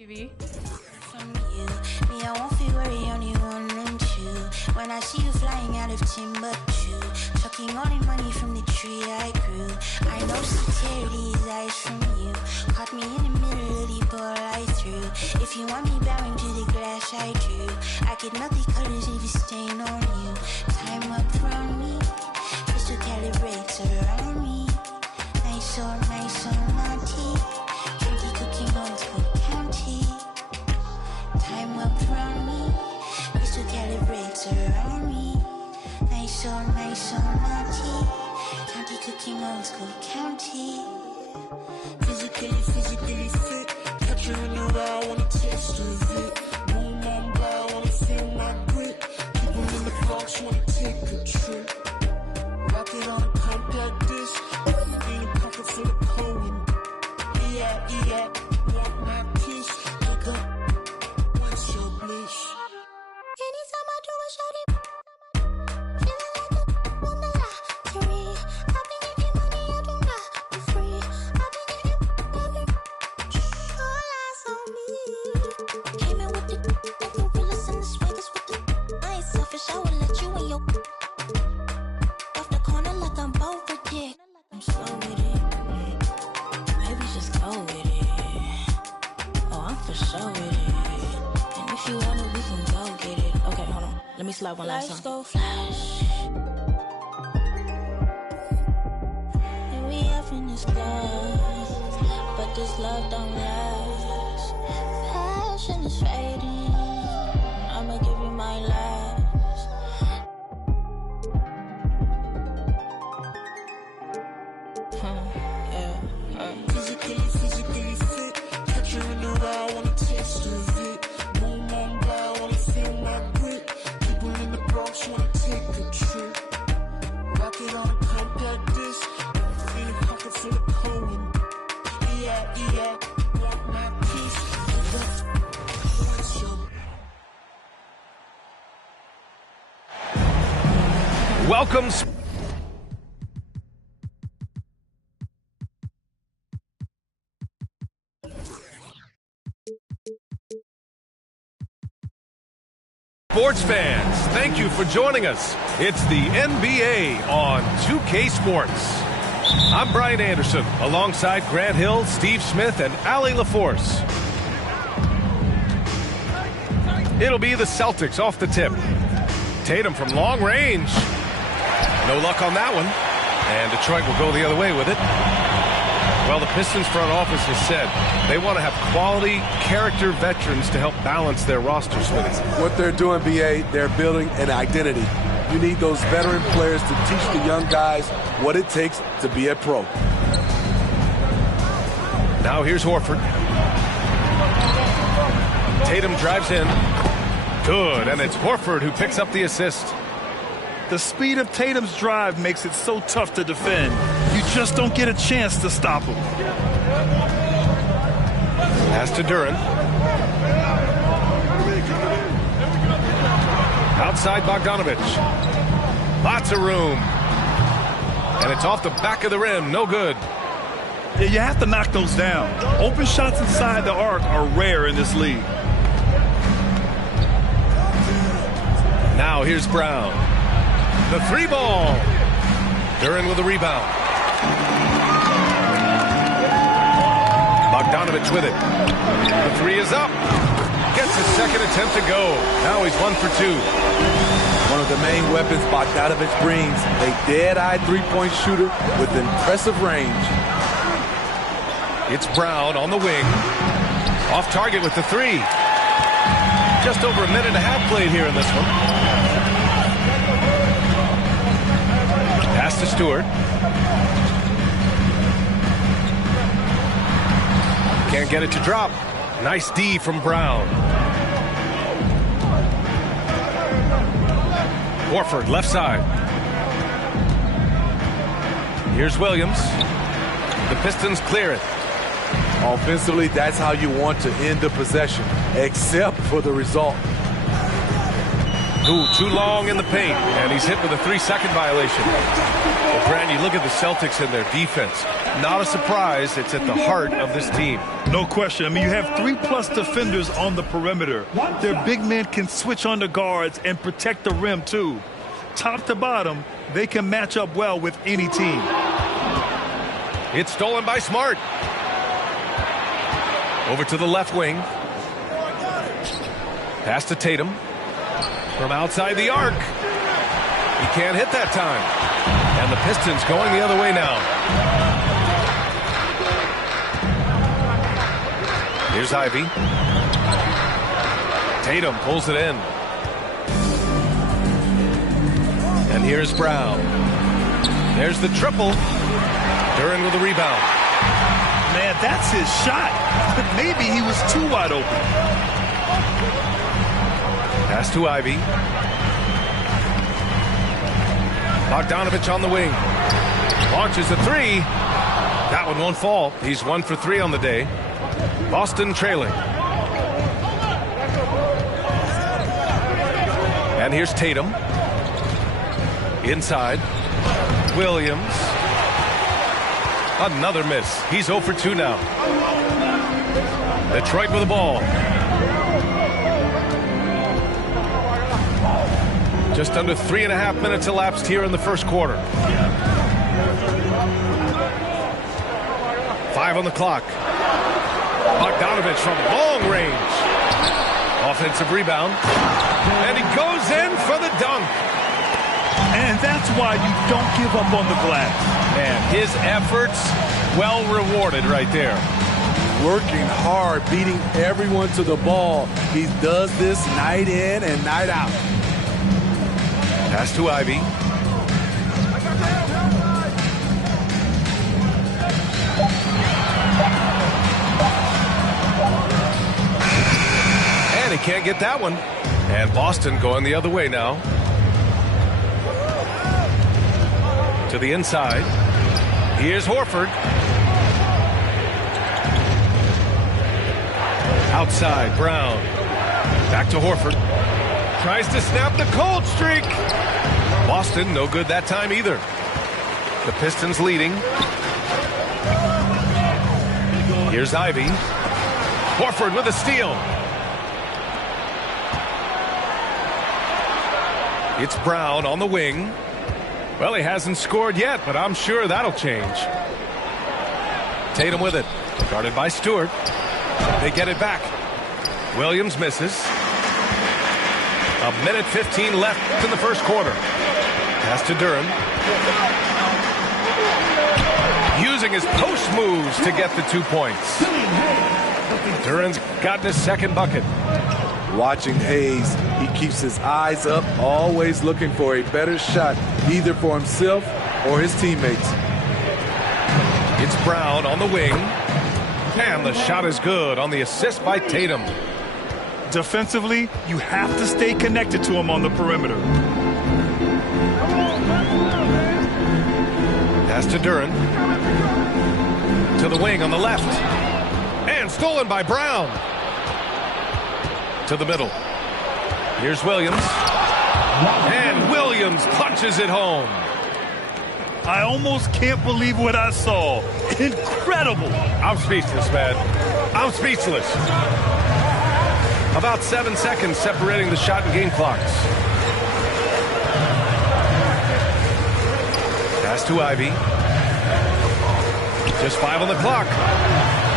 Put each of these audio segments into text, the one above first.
TV. From you, me, I won't feel worry, only one and two. When I see you flying out of Timbuktu, sucking all the money from the tree I grew. I know sincerity is eyes from you. Caught me in the middle of the ball I threw. If you want me bowing to the glass I drew, I could melt the colors if you stain on you. Time up from me, crystal calibrates around me. Nice or naughty. Candy cooking on Cook County. Time up from me, crystal calibrates around me. Nice or naughty. County cooking old school county. Physically fit. Catch you in the raw, wanna taste of it. Boom on brow, wanna feel my grit. People in the Bronx wanna take a trip. Rock it on a compact disc. In a pocket full of coin. Yeah, want my kiss. Pick up, what's your bliss? Anytime I do a shawty, feeling like a wonderlottery. I've been getting money, I do not be free. I've been getting all eyes on me. Came in with the gorillas and the swaggers with the. I ain't selfish, I will let you in your off the corner like I'm both a dick. I'm slow with it. Maybe just go with it. Oh, I'm for sure with it. And if you want it, we can go get it. Okay, hold on. Let me slide one last time. Lights go flash. And we have in this glass, but this love don't last. Passion is fading. I'ma give you my last. Physically fit. Catch you in the raw, wanna taste of it. Boom on brow, wanna feel my grit. People in the Bronx wanna take a trip. Rock it on a compact disc. In a pocket full of coin. Yeah, want my piece. Pick up, what's your Welcome. Sports fans, thank you for joining us. It's the NBA on 2K Sports. I'm Brian Anderson, alongside Grant Hill, Steve Smith, and Allie LaForce. It'll be the Celtics off the tip. Tatum from long range. No luck on that one. And Detroit will go the other way with it. Well, the Pistons front office has said they want to have quality character veterans to help balance their roster, Smitty. What they're doing, BA, they're building an identity. You need those veteran players to teach the young guys what it takes to be a pro. Now here's Horford. Tatum drives in. Good, and it's Horford who picks up the assist. The speed of Tatum's drive makes it so tough to defend. You just don't get a chance to stop him. Pass to Duren. Outside Bogdanovic. Lots of room. And it's off the back of the rim. No good. Yeah, you have to knock those down. Open shots inside the arc are rare in this league. Now here's Brown. The three ball. Duren with a rebound. Bogdanovic with it. The three is up. Gets his second attempt to go. Now he's 1 for 2. One of the main weapons Bogdanovic brings, a dead-eye three-point shooter with impressive range. It's Brown on the wing. Off target with the three. Just over a minute and a half played here in this one. Pass to Stewart. Can't get it to drop. Nice D from Brown. Horford, left side. Here's Williams. The Pistons clear it. Offensively, that's how you want to end the possession, except for the result. Ooh, too long in the paint, and he's hit with a 3-second violation. Well, Grant, you look at the Celtics and their defense. not a surprise. It's at the heart of this team. No question. I mean, you have 3+ defenders on the perimeter. Their big men can switch on the guards and protect the rim, too. Top to bottom, they can match up well with any team. It's stolen by Smart. Over to the left wing. Pass to Tatum. From outside the arc. He can't hit that time. And the Pistons going the other way now. Here's Ivy. Tatum pulls it in. And here's Brown. There's the triple. Duren with the rebound. Man, that's his shot. Maybe he was too wide open. Pass to Ivy. Bogdanovich on the wing. Launches a three. That one won't fall. He's 1 for 3 on the day. Boston trailing. And here's Tatum. Inside. Williams. Another miss. He's 0 for 2 now. Detroit with the ball. Just under 3.5 minutes elapsed here in the first quarter. 5 on the clock. Bogdanovich from long range. Offensive rebound. And he goes in for the dunk. And that's why you don't give up on the glass. Man, his efforts well rewarded right there. Working hard, beating everyone to the ball. He does this night in and night out. Pass to Ivy. And he can't get that one. And Boston going the other way now. To the inside. Here's Horford. Outside, Brown. Back to Horford. Tries to snap the cold streak. Boston, no good that time either. The Pistons leading. Here's Ivy. Horford with a steal. It's Brown on the wing. Well, he hasn't scored yet, but I'm sure that'll change. Tatum with it. Guarded by Stewart. They get it back. Williams misses. 1:15 left in the first quarter. Pass to Duren. Using his post moves to get the 2 points. Duren's gotten his second bucket. Watching Hayes, he keeps his eyes up, always looking for a better shot, either for himself or his teammates. It's Brown on the wing. And the shot is good on the assist by Tatum. Defensively, you have to stay connected to him on the perimeter. Pass to Duren. To the wing on the left. And stolen by Brown. To the middle. Here's Williams. And Williams punches it home. I almost can't believe what I saw. Incredible. I'm speechless, man. I'm speechless. About 7 seconds separating the shot and game clocks. Pass to Ivy. Just 5 on the clock.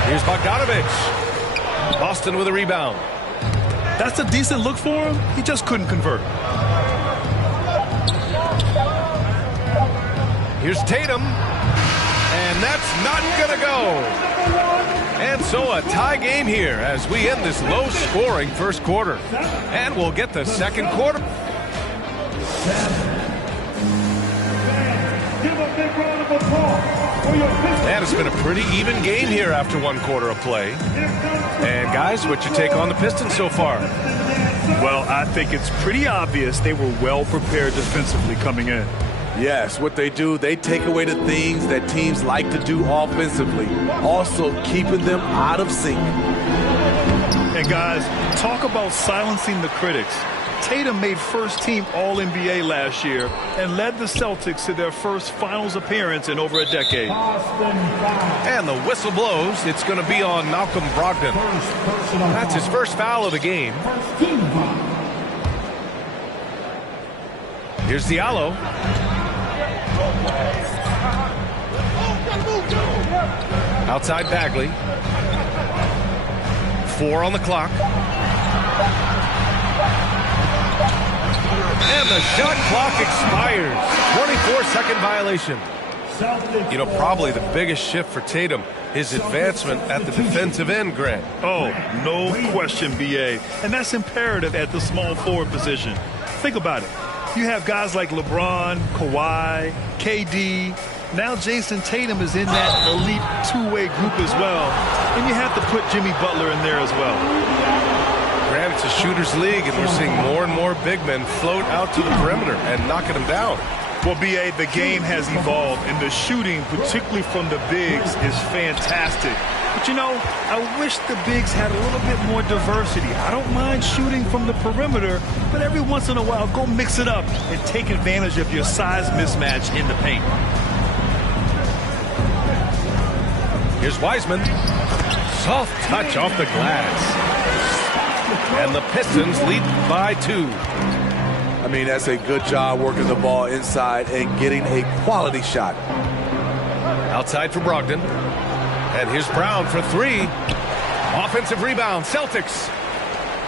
Here's Bogdanovich. Boston with a rebound. That's a decent look for him. He just couldn't convert. Here's Tatum. And that's not going to go. And so a tie game here as we end this low-scoring first quarter. And we'll get the second quarter. And it's been a pretty even game here after 1 quarter of play. And guys, what's your take on the Pistons so far? Well, I think it's pretty obvious they were well prepared defensively coming in. Yes, what they do, they take away the things that teams like to do offensively, also keeping them out of sync. And guys, talk about silencing the critics. Tatum made first-team All-NBA last year and led the Celtics to their first finals appearance in over a decade. And the whistle blows. It's going to be on Malcolm Brogdon. That's his first foul of the game. Here's Diallo. Outside Bagley. 4 on the clock. And the shot clock expires. 24-second violation. You know, probably the biggest shift for Tatum, his advancement at the defensive end, Grant. Oh, no question, B.A. And that's imperative at the small forward position. Think about it. You have guys like LeBron, Kawhi, KD. Now Jason Tatum is in that elite two-way group as well. And you have to put Jimmy Butler in there as well. Grant, it's a shooter's league, and we're seeing more and more big men float out to the perimeter and knocking them down. Well, B.A., the game has evolved, and the shooting, particularly from the bigs, is fantastic. But, you know, I wish the bigs had a little bit more diversity. I don't mind shooting from the perimeter, but every once in a while, go mix it up and take advantage of your size mismatch in the paint. Here's Wiseman. Soft touch off the glass. And the Pistons lead by 2. I mean, that's a good job working the ball inside and getting a quality shot. Outside for Brogdon. And here's Brown for 3. Offensive rebound, Celtics.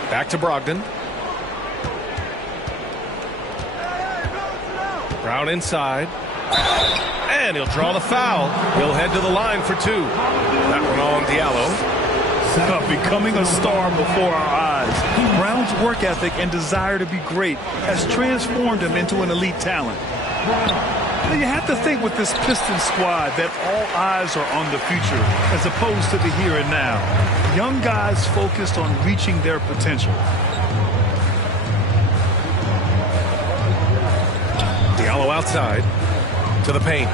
Back to Brogdon. Brown inside. And he'll draw the foul. He'll head to the line for 2. That one on Diallo. Becoming a star before our eyes. Brown's work ethic and desire to be great has transformed him into an elite talent. Now you have to think with this Pistons squad that all eyes are on the future as opposed to the here and now. Young guys focused on reaching their potential. Diallo outside to the paint.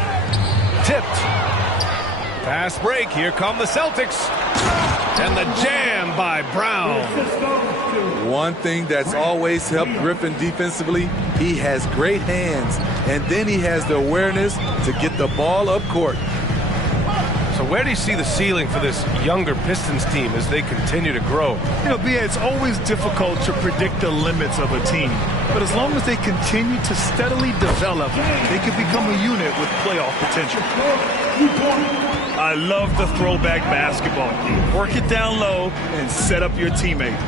Tipped. Fast break. Here come the Celtics. And the jam by Brown. One thing that's always helped Griffin defensively, he has great hands, and then he has the awareness to get the ball up court. So where do you see the ceiling for this younger Pistons team as they continue to grow? You know, B.A., it's always difficult to predict the limits of a team. But as long as they continue to steadily develop, they can become a unit with playoff potential. I love the throwback basketball. Work it down low and set up your teammate.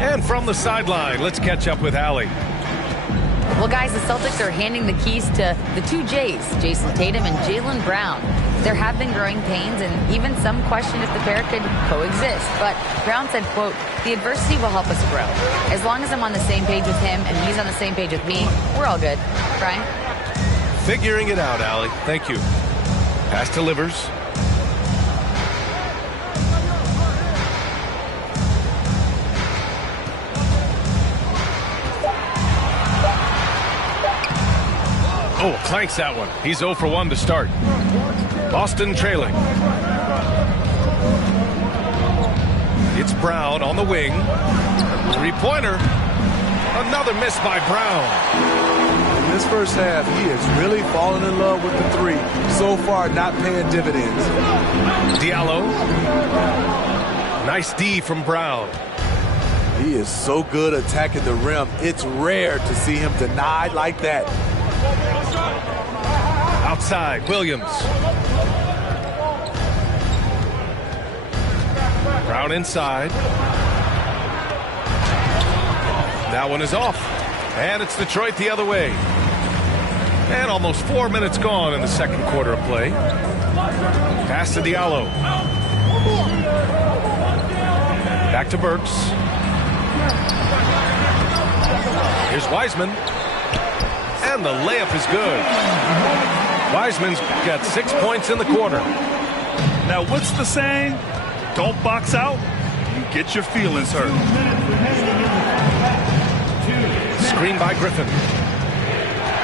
And from the sideline, let's catch up with Allie. Well, guys, the Celtics are handing the keys to the 2 J's, Jason Tatum and Jaylen Brown. There have been growing pains, and even some question if the pair could coexist. But Brown said, quote, "The adversity will help us grow. As long as I'm on the same page with him and he's on the same page with me, we're all good." Brian? Figuring it out, Allie. Thank you. Pass delivers. Oh, clanks that one. He's 0 for 1 to start. Boston trailing. It's Brown on the wing. 3-pointer. Another miss by Brown. In this first half, he is really falling in love with the 3. So far, not paying dividends. Diallo. Nice D from Brown. He is so good attacking the rim. It's rare to see him denied like that. Outside, Williams. Brown inside. That one is off. And it's Detroit the other way. And almost 4 minutes gone in the second quarter of play. Pass to Diallo. Back to Burks. Here's Wiseman. And the layup is good. Wiseman's got 6 points in the quarter. Now, what's the saying? Don't box out, you get your feelings hurt. Screen by Griffin.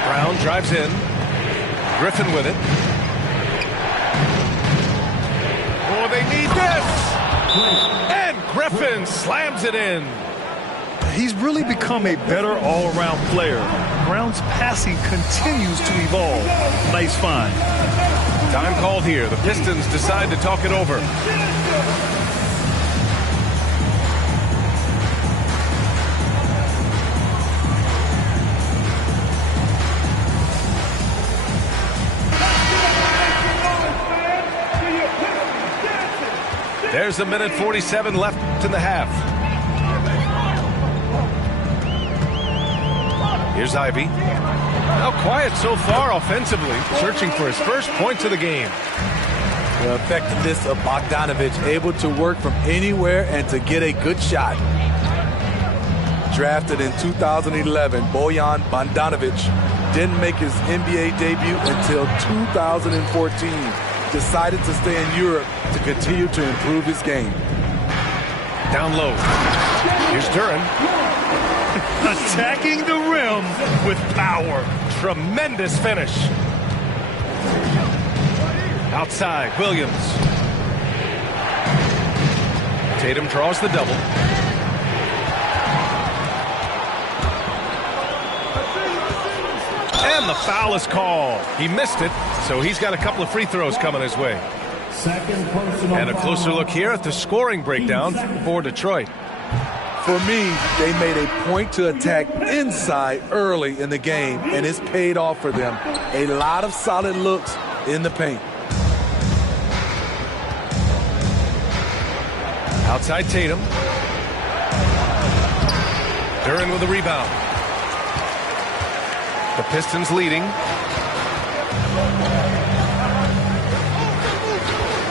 Brown drives in. Griffin with it. Oh, they need this! And Griffin slams it in. He's really become a better all-around player. Brown's passing continues to evolve. Nice find. Time called here. The Pistons decide to talk it over. There's a minute 47 left in the half. Here's Ivey. Now quiet so far offensively, searching for his first points of the game. The effectiveness of Bogdanovic, able to work from anywhere and to get a good shot. Drafted in 2011, Bojan Bogdanovic didn't make his NBA debut until 2014. Decided to stay in Europe to continue to improve his game. Down low. Here's Duren. Attacking the rim with power. Tremendous finish. Outside, Williams. Tatum draws the double. And the foul is called. He missed it, so he's got a couple of free throws coming his way. And a closer look here at the scoring breakdown for Detroit. For me, they made a point to attack inside early in the game, and it's paid off for them. A lot of solid looks in the paint. Outside Tatum. Duren with a rebound. The Pistons leading.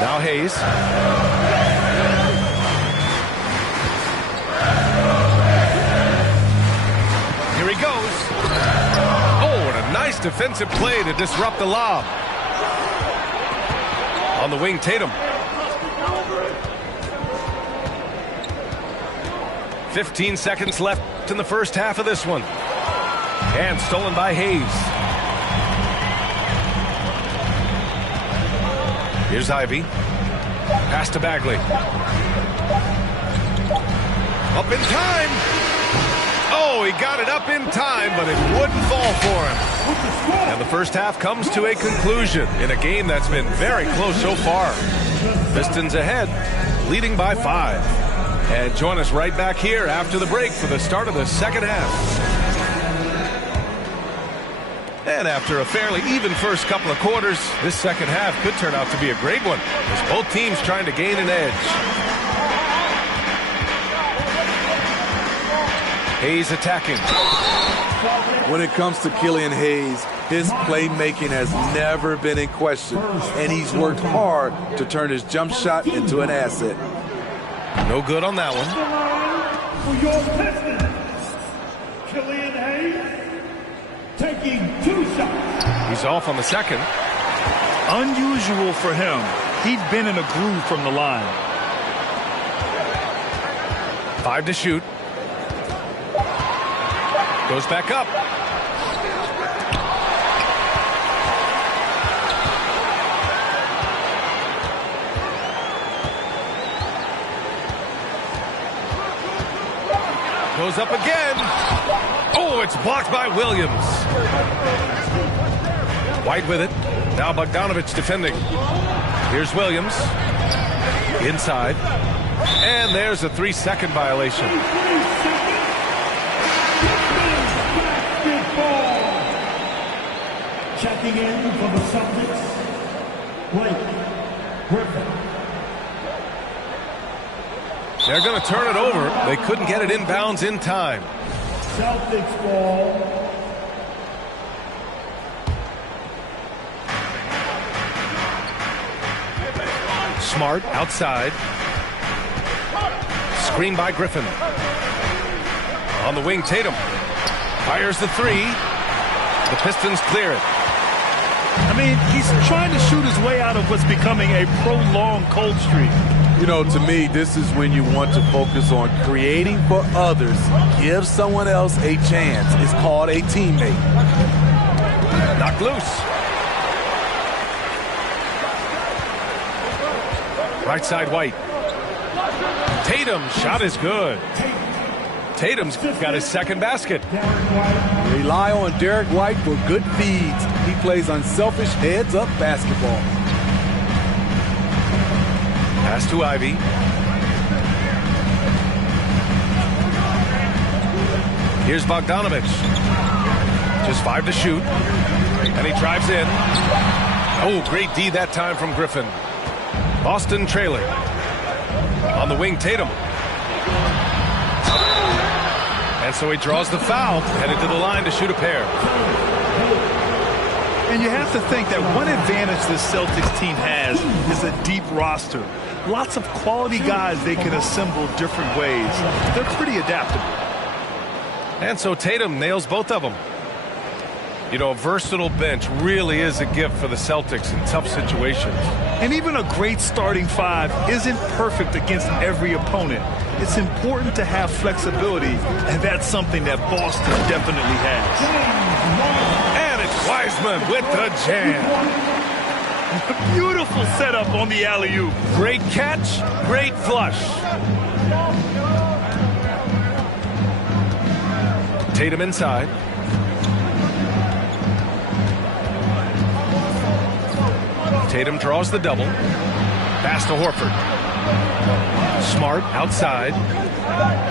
Now Hayes. Here he goes. Oh, what a nice defensive play to disrupt the lob. On the wing, Tatum. 15 seconds left in the first half of this one. And stolen by Hayes. Here's Ivey. Pass to Bagley. Up in time. Oh, he got it up in time, but it wouldn't fall for him. And the first half comes to a conclusion in a game that's been very close so far. Pistons ahead, leading by 5. And join us right back here after the break for the start of the second half. And after a fairly even first couple of quarters, this second half could turn out to be a great one, as both teams trying to gain an edge. Hayes attacking. When it comes to Killian Hayes, his playmaking has never been in question, and he's worked hard to turn his jump shot into an asset. No good on that one. For your Pistons, Killian Hayes taking 2 shots. He's off on the second. Unusual for him. He'd been in a groove from the line. 5 to shoot. Goes back up. Goes up again. Oh, it's blocked by Williams. White with it. Now Bogdanovic defending. Here's Williams. Inside. And there's a 3-second violation. Checking in for the Celtics, Blake Griffin. They're going to turn it over. They couldn't get it inbounds in time. Celtics ball. Smart outside. Screen by Griffin. On the wing, Tatum. Fires the 3. The Pistons clear it. I mean, he's trying to shoot his way out of what's becoming a prolonged cold streak. You know, to me, this is when you want to focus on creating for others. Give someone else a chance. It's called a teammate. Knocked loose. Right side, White. Tatum, shot is good. Tatum's got his second basket. Rely on Derek White for good feeds. He plays unselfish heads-up basketball. Pass to Ivy. Here's Bogdanovich. Just 5 to shoot. And he drives in. Oh, great D that time from Griffin. Boston trailing. On the wing, Tatum. And so he draws the foul, headed to the line to shoot a pair. And you have to think that one advantage this Celtics team has is a deep roster. Lots of quality guys they can assemble different ways. They're pretty adaptable. And so Tatum nails both of them. You know, a versatile bench really is a gift for the Celtics in tough situations. And even a great starting five isn't perfect against every opponent. It's important to have flexibility, and that's something that Boston definitely has. And it's Wiseman with the jam. Beautiful setup on the alley-oop. Great catch, great flush. Tatum inside. Tatum draws the double. Pass to Horford. Smart outside.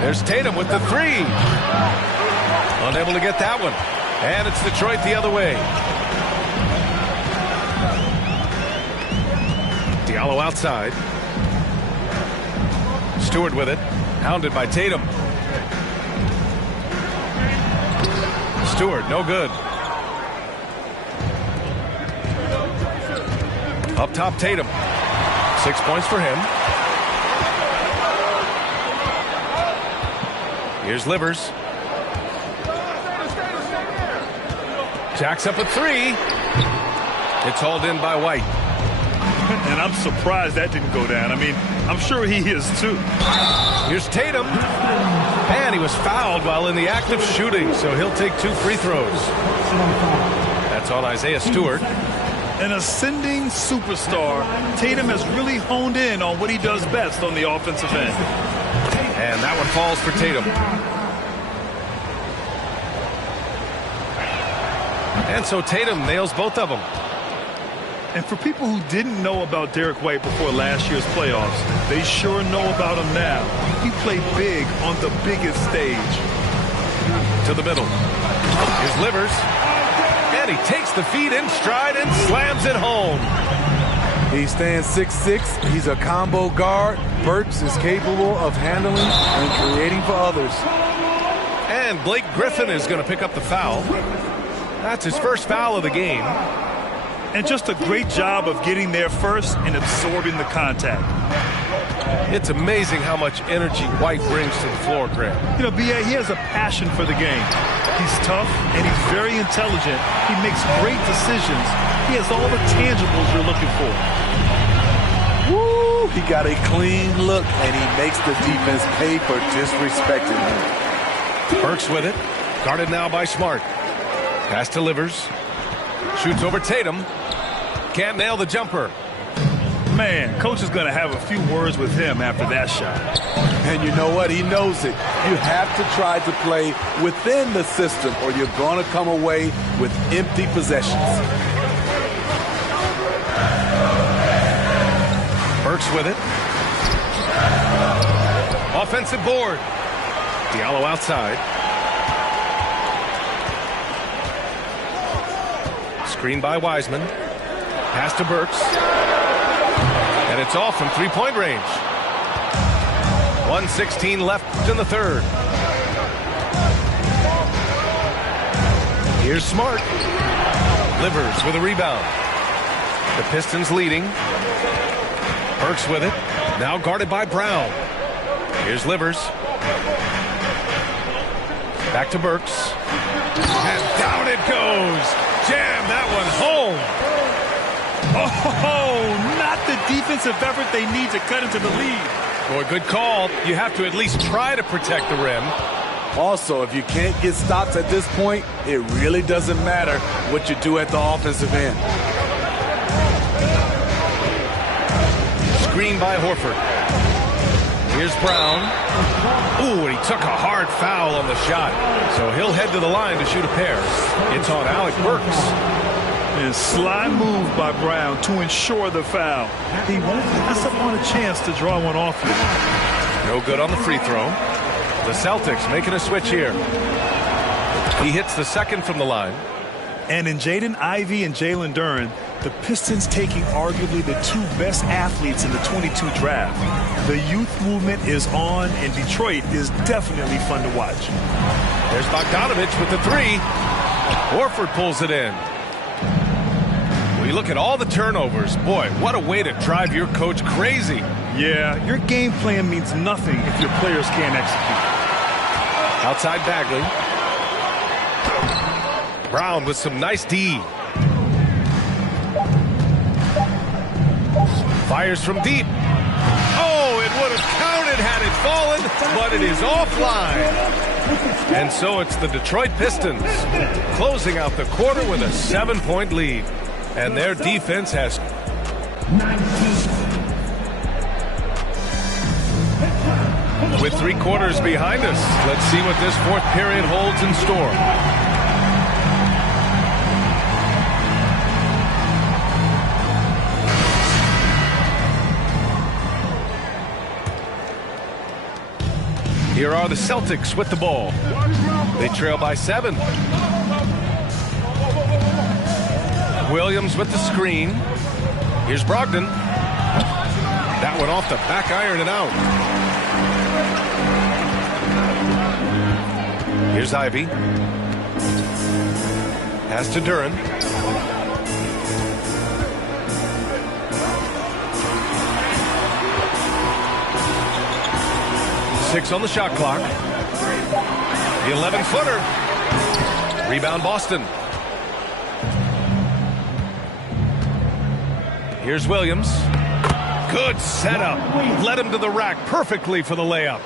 There's Tatum with the three. Unable to get that one. And it's Detroit the other way. Diallo outside. Stewart with it. Hounded by Tatum. Stewart, no good. Up top, Tatum. 6 points for him. Here's Livers. Jacks up a three. It's hauled in by White. And I'm surprised that didn't go down. I mean, I'm sure he is too. Here's Tatum. And he was fouled while in the act of shooting, so he'll take 2 free throws. That's on Isaiah Stewart. An ascending superstar, Tatum has really honed in on what he does best on the offensive end. And that one falls for Tatum. And so Tatum nails both of them. And for people who didn't know about Derek White before last year's playoffs, they sure know about him now. He played big on the biggest stage. To the middle. Here's Livers. And he takes the feed in stride and slams it home. He stands 6'6". He's a combo guard. Burks is capable of handling and creating for others. And Blake Griffin is going to pick up the foul. That's his first foul of the game. And just a great job of getting there first and absorbing the contact. It's amazing how much energy White brings to the floor, Greg. You know, B.A., he has a passion for the game. He's tough and he's very intelligent. He makes great decisions. He has all the tangibles you're looking for. Woo! He got a clean look, and he makes the defense pay for disrespecting him. Burks with it. Guarded now by Smart. Pass to Livers. Shoots over Tatum. Can't nail the jumper. Man, coach is going to have a few words with him after that shot. And you know what? He knows it. You have to try to play within the system, or you're going to come away with empty possessions. Burks with it. Offensive board. Diallo outside. Screen by Wiseman. Pass to Burks. And it's off from three-point range. 1:16 left in the third. Here's Smart. Livers with a rebound. The Pistons leading. Burks with it. Now guarded by Brown. Here's Livers. Back to Burks. And down it goes. Jam that one home. Oh, not the defensive effort they need to cut into the lead. Boy, good call. You have to at least try to protect the rim. Also, if you can't get stops at this point, it really doesn't matter what you do at the offensive end. Screen by Horford. Here's Brown. Ooh, and he took a hard foul on the shot. So he'll head to the line to shoot a pair. It's on Alec Burks. And sly move by Brown to ensure the foul. He won't pass up on a chance to draw one off you. No good on the free throw. The Celtics making a switch here. He hits the second from the line. And in Jaden Ivey and Jalen Duren, the Pistons taking arguably the two best athletes in the 22 draft. The youth movement is on, and Detroit is definitely fun to watch. There's Bogdanovich with the three. Horford pulls it in. When you look at all the turnovers, boy, what a way to drive your coach crazy. Yeah, your game plan means nothing if your players can't execute. Outside Bagley. Brown with some nice D. Fires from deep. Oh, it would have counted had it fallen, but it is offline. And so it's the Detroit Pistons closing out the quarter with a 7-point lead. And their defense has... With 3 quarters behind us, let's see what this fourth period holds in store. Here are the Celtics with the ball. They trail by 7. Williams with the screen. Here's Brogdon. That one off the back iron and out. Here's Ivey. Pass to Duren. Six on the shot clock. The 11-footer. Rebound Boston. Here's Williams. Good setup. Led him to the rack perfectly for the layup.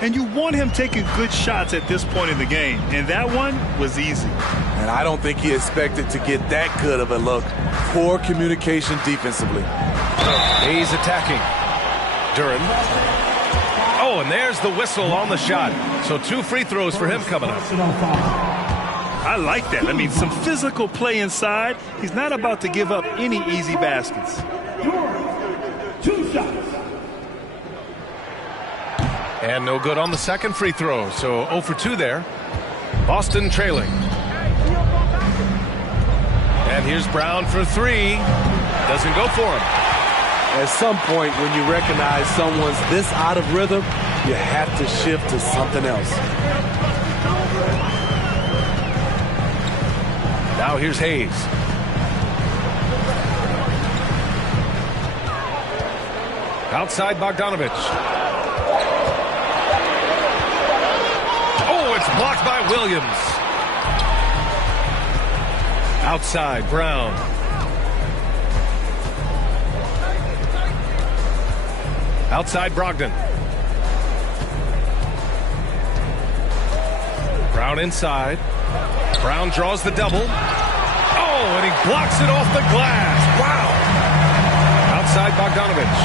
And you want him taking good shots at this point in the game. And that one was easy. And I don't think he expected to get that good of a look. Poor communication defensively. Hayes attacking. Duren. Oh, and there's the whistle on the shot. So 2 free throws for him coming up. I like that. I mean, some physical play inside. He's not about to give up any easy baskets. 2 shots. And no good on the second free throw. So 0 for 2 there. Boston trailing. And here's Brown for 3. Doesn't go for him. At some point, when you recognize someone's this out of rhythm, you have to shift to something else. Now here's Hayes. Outside Bogdanovich. Oh, it's blocked by Williams. Outside Brown. Outside Brogdon. Brown inside. Brown draws the double. Oh, and he blocks it off the glass. Wow. Outside Bogdanovich.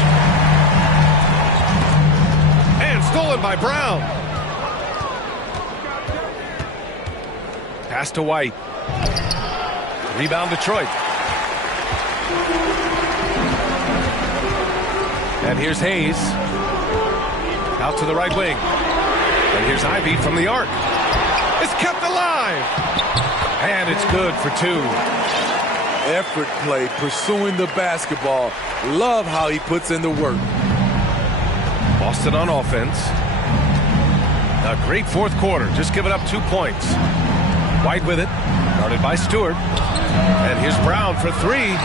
And stolen by Brown. Pass to White. Rebound Detroit. And here's Hayes. Out to the right wing. And here's Ivey from the arc. It's kept alive. And it's good for 2. Effort play, pursuing the basketball. Love how he puts in the work. Boston on offense. A great fourth quarter. Just giving up 2 points. White with it. Guarded by Stewart. And here's Brown for 3.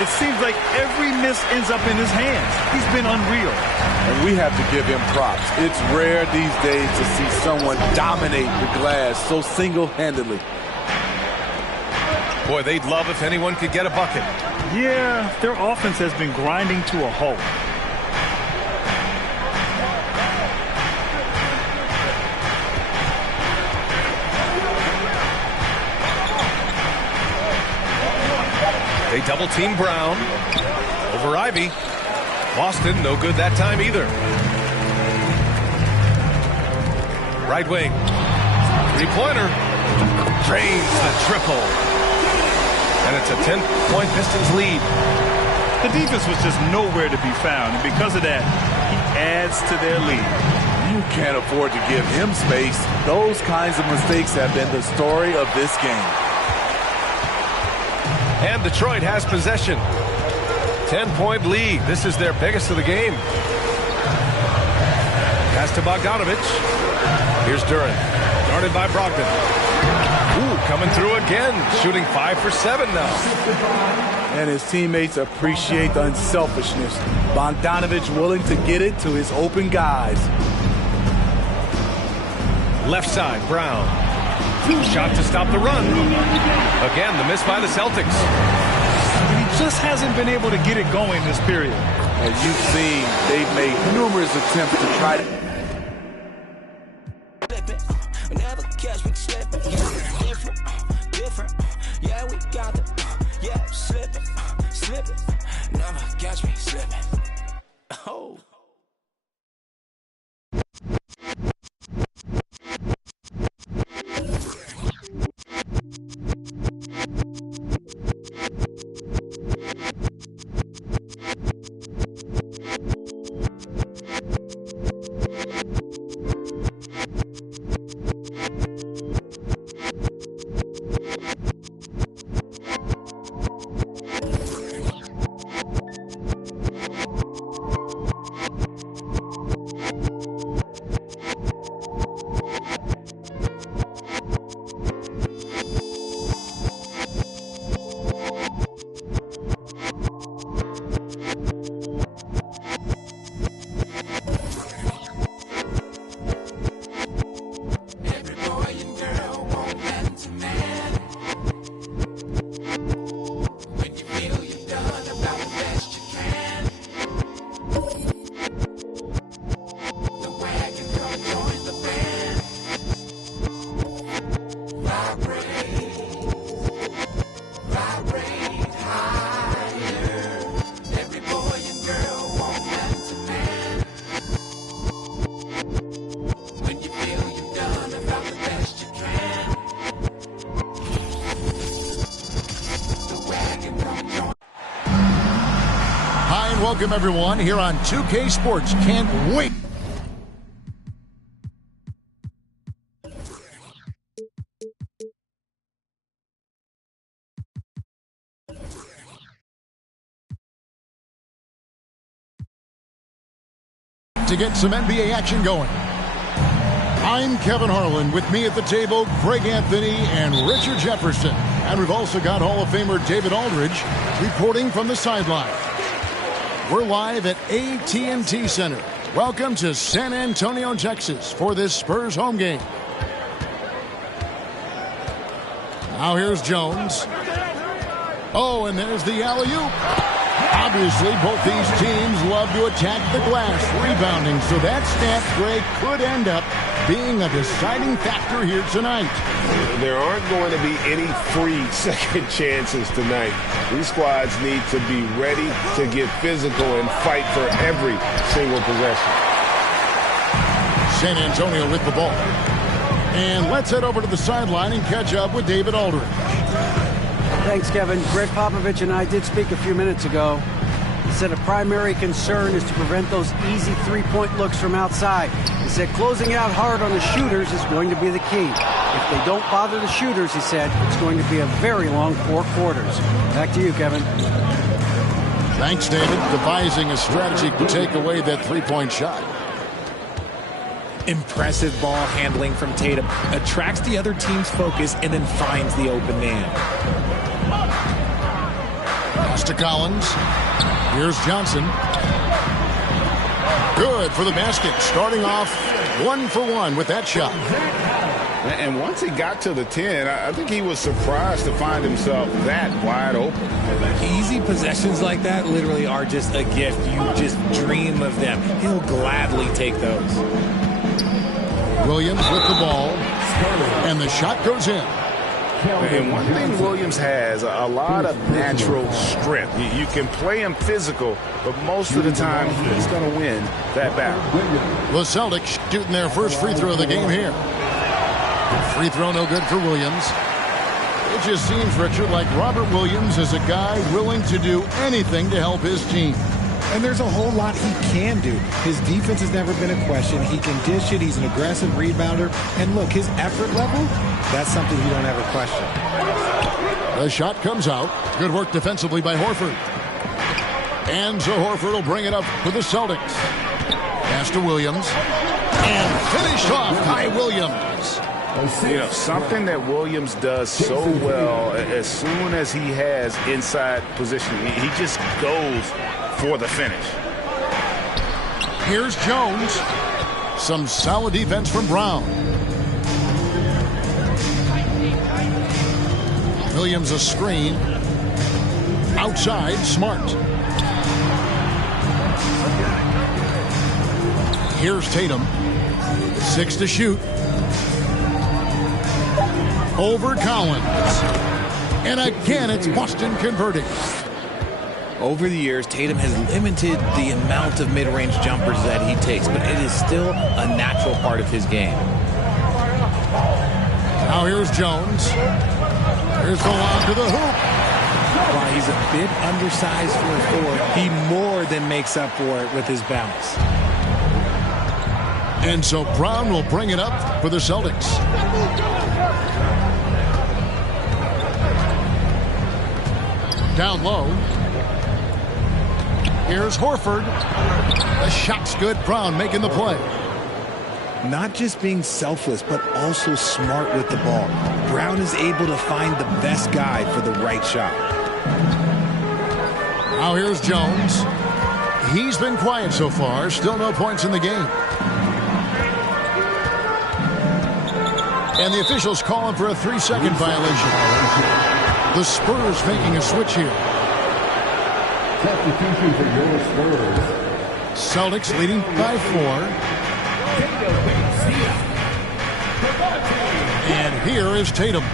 It seems like every miss ends up in his hands. He's been unreal. And we have to give him props. It's rare these days to see someone dominate the glass so single-handedly. Boy, they'd love if anyone could get a bucket. Yeah, their offense has been grinding to a halt. They double team Brown over Ivey. Boston, no good that time either. Right wing. Three-pointer. Drains the triple. And it's a 10-point Pistons lead. The defense was just nowhere to be found, and because of that, he adds to their lead. You can't afford to give him space. Those kinds of mistakes have been the story of this game. And Detroit has possession. 10-point lead. This is their biggest of the game. Pass to Bogdanovich. Here's Duren. Guarded by Brogdon. Ooh, coming through again. Shooting 5 for 7 now. And his teammates appreciate the unselfishness. Bogdanovich willing to get it to his open guys. Left side, Brown. Shot to stop the run. Again, the miss by the Celtics. He just hasn't been able to get it going this period. As you've seen, they've made numerous attempts to try to... Never catch me slipping. Different. Yeah, we got it. Yeah, slipping. Never catch me slipping. Oh. Welcome, everyone, here on 2K Sports. Can't wait. To get some NBA action going. I'm Kevin Harlan. With me at the table, Greg Anthony and Richard Jefferson. And we've also got Hall of Famer David Aldridge reporting from the sideline. We're live at AT&T Center. Welcome to San Antonio, Texas for this Spurs home game. Now here's Jones. Oh, and there's the alley-oop. Obviously, both these teams love to attack the glass, rebounding, so that stat, Greg, could end up being a deciding factor here tonight. There aren't going to be any free second chances tonight. These squads need to be ready to get physical and fight for every single possession. San Antonio with the ball. And let's head over to the sideline and catch up with David Aldridge. Thanks, Kevin. Greg Popovich and I did speak a few minutes ago. He said a primary concern is to prevent those easy three-point looks from outside. He said closing out hard on the shooters is going to be the key. If they don't bother the shooters, he said, it's going to be a very long 4 quarters. Back to you, Kevin. Thanks, David. Devising a strategy to take away that three-point shot. Impressive ball handling from Tatum. Attracts the other team's focus and then finds the open man. Pass to Collins. Here's Johnson. Good for the basket. Starting off 1 for 1 with that shot. And once he got to the 10, I think he was surprised to find himself that wide open. Easy possessions like that literally are just a gift. You just dream of them. He'll gladly take those. Williams with the ball. And the shot goes in. And one thing Williams has, a lot of natural strength. You can play him physical, but most of the time he's going to win that battle. The Celtics shooting their first free throw of the game here. Free throw no good for Williams. It just seems, Richard, like Robert Williams is a guy willing to do anything to help his team. And there's a whole lot he can do. His defense has never been a question. He can dish it. He's an aggressive rebounder. And look, his effort level, that's something you don't ever question. The shot comes out. Good work defensively by Horford. And so Horford will bring it up for the Celtics. Pass to Williams. And finished off by Williams. You know, something that Williams does so well, as soon as he has inside positioning, he just goes for the finish. Here's Jones. Some solid defense from Brown. Williams a screen. Outside, Smart. Here's Tatum. 6 to shoot. Over Collins. And again, it's Boston converting. Over the years, Tatum has limited the amount of mid-range jumpers that he takes, but it is still a natural part of his game. Now here's Jones. Here's the lob to the hoop. While he's a bit undersized for a forward, he more than makes up for it with his bounce. And so Brown will bring it up for the Celtics. Down low. Here's Horford. The shot's good. Brown making the play. Not just being selfless, but also smart with the ball. Brown is able to find the best guy for the right shot. Now here's Jones. He's been quiet so far. Still no points in the game. And the officials calling for a 3-second violation. The Spurs making a switch here. Substitution for your Spurs. Celtics leading by 4. And here is Tatum.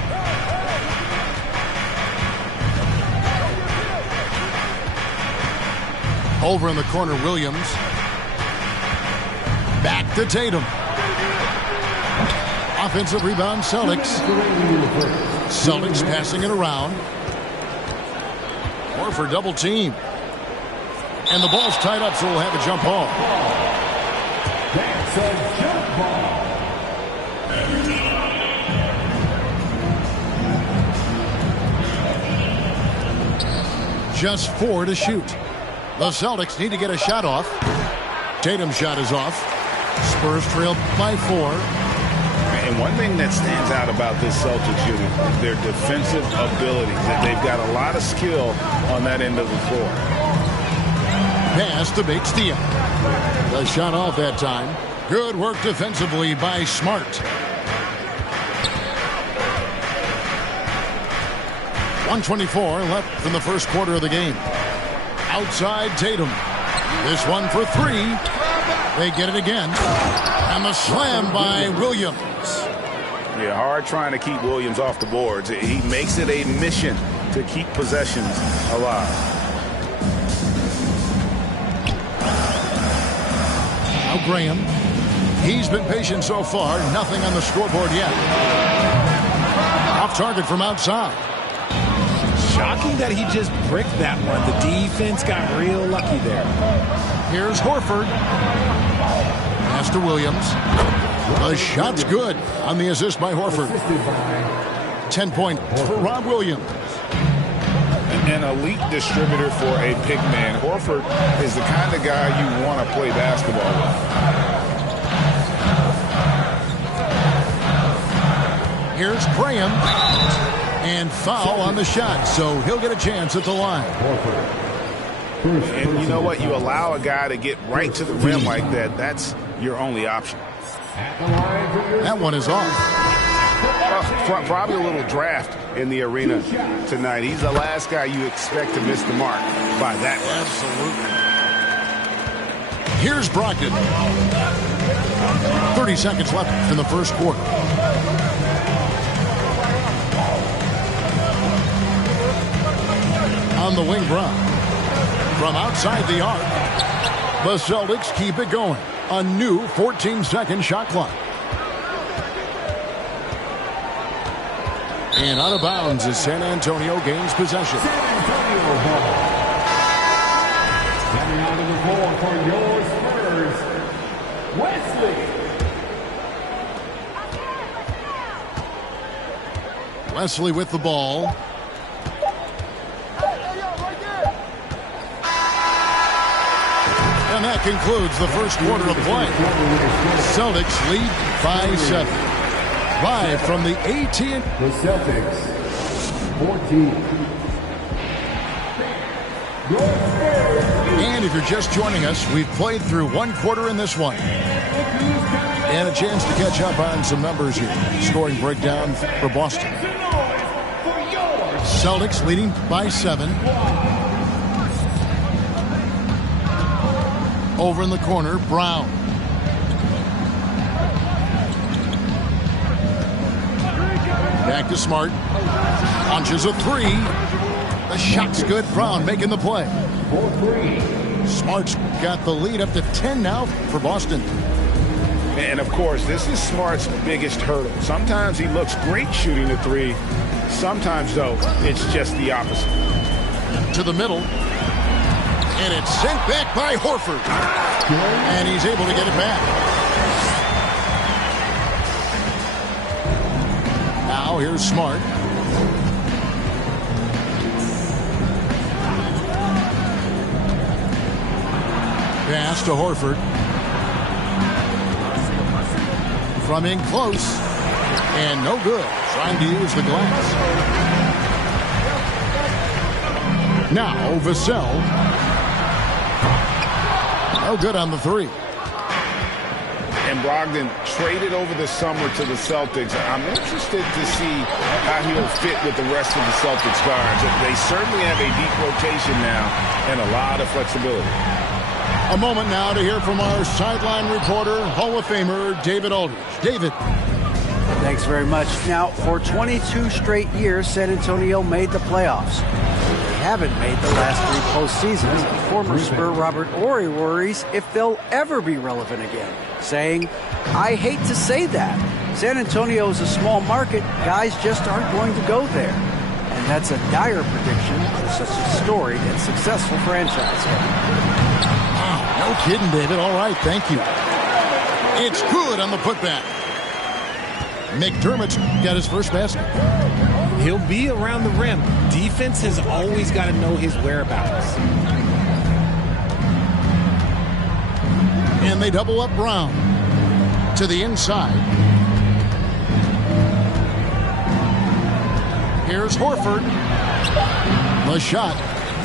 Over in the corner, Williams. Back to Tatum. Offensive rebound, Celtics. Celtics passing it around. Horford double team. And the ball's tied up, so we'll have a jump ball. That's a jump ball. Just 4 to shoot. The Celtics need to get a shot off. Tatum's shot is off. Spurs trail by 4. And one thing that stands out about this Celtics unit is their defensive ability. They've got a lot of skill on that end of the floor. Pass to Bates-Diop. The shot off that time. Good work defensively by Smart. .124 left in the first quarter of the game. Outside Tatum. This one for 3. They get it again. And the slam by Williams. Yeah, hard trying to keep Williams off the boards. He makes it a mission to keep possessions alive. Now Graham. He's been patient so far. Nothing on the scoreboard yet. Off target from outside. Shocking that he just bricked that one. The defense got real lucky there. Here's Horford. Pass to Williams. The shot's good on the assist by Horford. 10 points for Rob Williams. An elite distributor for a big man. Horford is the kind of guy you want to play basketball with. Here's Graham. And foul on the shot, so he'll get a chance at the line. And you know what? You allow a guy to get right to the rim like that, that's your only option. That one is off. Probably a little draft in the arena tonight. He's the last guy you expect to miss the mark by that much. Absolutely. Here's Brogdon. 30 seconds left in the first quarter. On the wing, Brown. From outside the arc, the Celtics keep it going. A new 14-second shot clock. And out of bounds as San Antonio gains possession. San Antonio ball. Standing out of the floor for your Spurs, Wesley. Wesley with the ball. And that concludes the first quarter of play. Celtics lead by 7. Live from the AT&T. The Celtics, 14. And if you're just joining us, we've played through one quarter in this one. And a chance to catch up on some numbers here. Scoring breakdown for Boston. Celtics leading by 7. Over in the corner, Brown. Back to Smart. Launches a 3. The shot's good. Brown making the play. Smart's got the lead up to 10 now for Boston. And, of course, this is Smart's biggest hurdle. Sometimes he looks great shooting the 3. Sometimes, though, it's just the opposite. To the middle. And it's sent back by Horford. And he's able to get it back. Now here's Smart. Pass to Horford. From in close. And no good. Trying to use the glass. Now Vassell. No good on the 3. And Brogdon traded over the summer to the Celtics. I'm interested to see how he'll fit with the rest of the Celtics guards. They certainly have a deep rotation now and a lot of flexibility. A moment now to hear from our sideline reporter, Hall of Famer David Aldridge. David. Thanks very much. Now, for 22 straight years, San Antonio made the playoffs. They haven't made the last 3 postseasons. Former Spur Robert Horry worries if they'll ever be relevant again, saying, "I hate to say that. San Antonio is a small market. Guys just aren't going to go there." And that's a dire prediction for such a storied and successful franchise. No kidding, David. All right, thank you. It's good on the putback. McDermott's got his first basket. He'll be around the rim. Defense has always got to know his whereabouts. And they double up Brown to the inside. Here's Horford. The shot,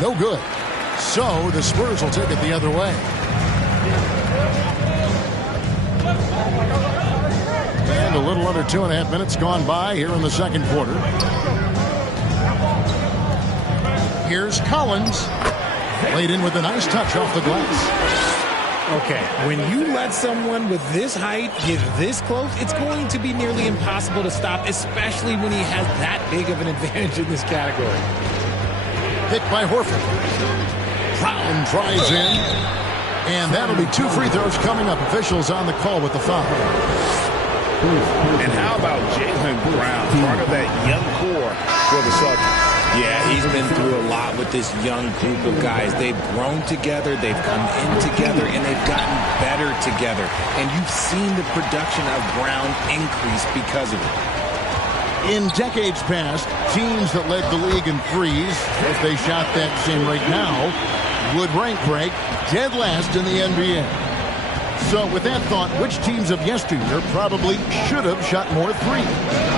no good. So the Spurs will take it the other way. And a little under 2.5 minutes gone by here in the second quarter. Here's Collins. Laid in with a nice touch off the glass. Okay, when you let someone with this height get this close, it's going to be nearly impossible to stop, especially when he has that big of an advantage in this category. Picked by Horford. Brown drives in. And that'll be 2 free throws coming up. Officials on the call with the foul. And how about Jaylen Brown, part of that young core for the Celtics? Yeah, he's been through a lot with this young group of guys. They've grown together, they've come in together, and they've gotten better together. And you've seen the production of Brown increase because of it. In decades past, teams that led the league in threes, if they shot that same rate now, would rank break dead last in the NBA. So with that thought, which teams of yesteryear probably should have shot more threes?